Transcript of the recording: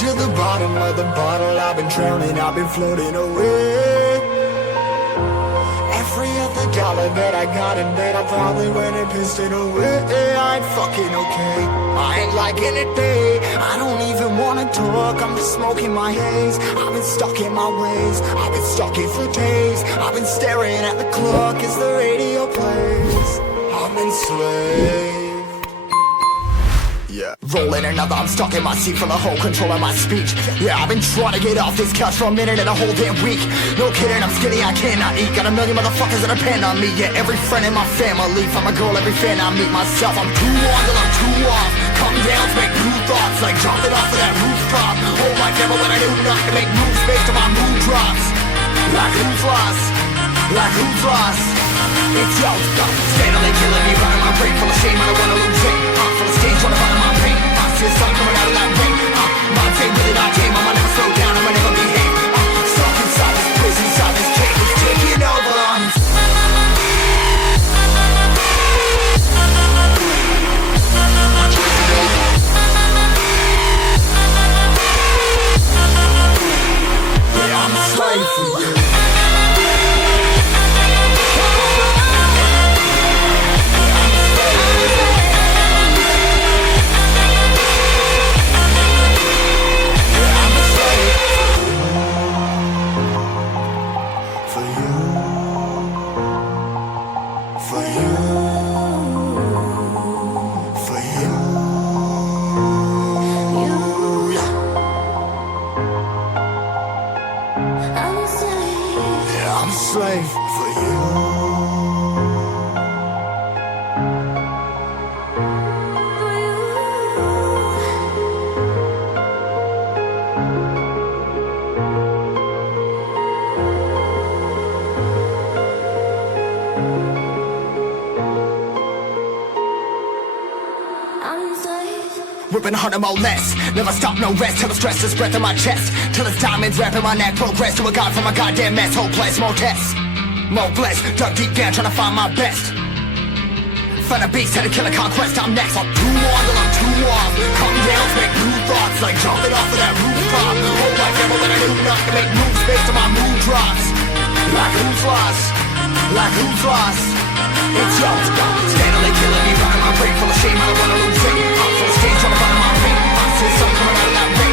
to the bottom of the bottle. I've been drowning, I've been floating away. Every other dollar that I got in bed, I probably went and pissed it away. I ain't fucking okay, I ain't liking it, babe. I don't even wanna talk, I'm just smoking my haze. I've been stuck in my ways, I've been stuck here for days. I've been staring at the clock as the radio plays. I'm enslaved. Yeah. Rolling another, I'm stuck in my seat for the whole control of my speech. Yeah, I've been trying to get off this couch for a minute and a whole damn week. No kidding, I'm skinny, I cannot eat. Got a million motherfuckers that depend on me. Yeah, every friend in my family, from a girl, every fan I meet myself. I'm too on till I'm too off. Come down to make new thoughts, like jumping off of that rooftop. Oh my devil, when I do nothing to make moves based on my mood drops. Like who's lost? Like who's lost? It's yo, steadily killing me, running my brain full of shame. I don't wanna lose it. Full of stage, trying to find my pain. I see the sun coming out of that rain. Mind saying really not game. I'ma never slow down, I'ma never behave. Stuck inside this prison, inside this cage, it's taking over. Yeah, I'm a slave for you. I'm a slave for you. Ripping harder, more less. Never stop, no rest. Till the stress is breath in my chest. Till it's diamonds wrapping my neck. Progress to a god from a goddamn mess. Hopeless, more tests, more blessed. Dug deep down trying to find my best. Find a beast, had to kill a conquest. I'm next. I'm too on till I'm too off. Come down to make new thoughts, like jumping off of that rooftop. Oh my devil, when I do nothing to make moves based on my mood drops. Like who's lost? Like who's lost? It's yo, steadily killing me, running my brain full of shame. I don't wanna lose it. I'm full of stage, trying to find my pain. I see the sun coming out of that rain.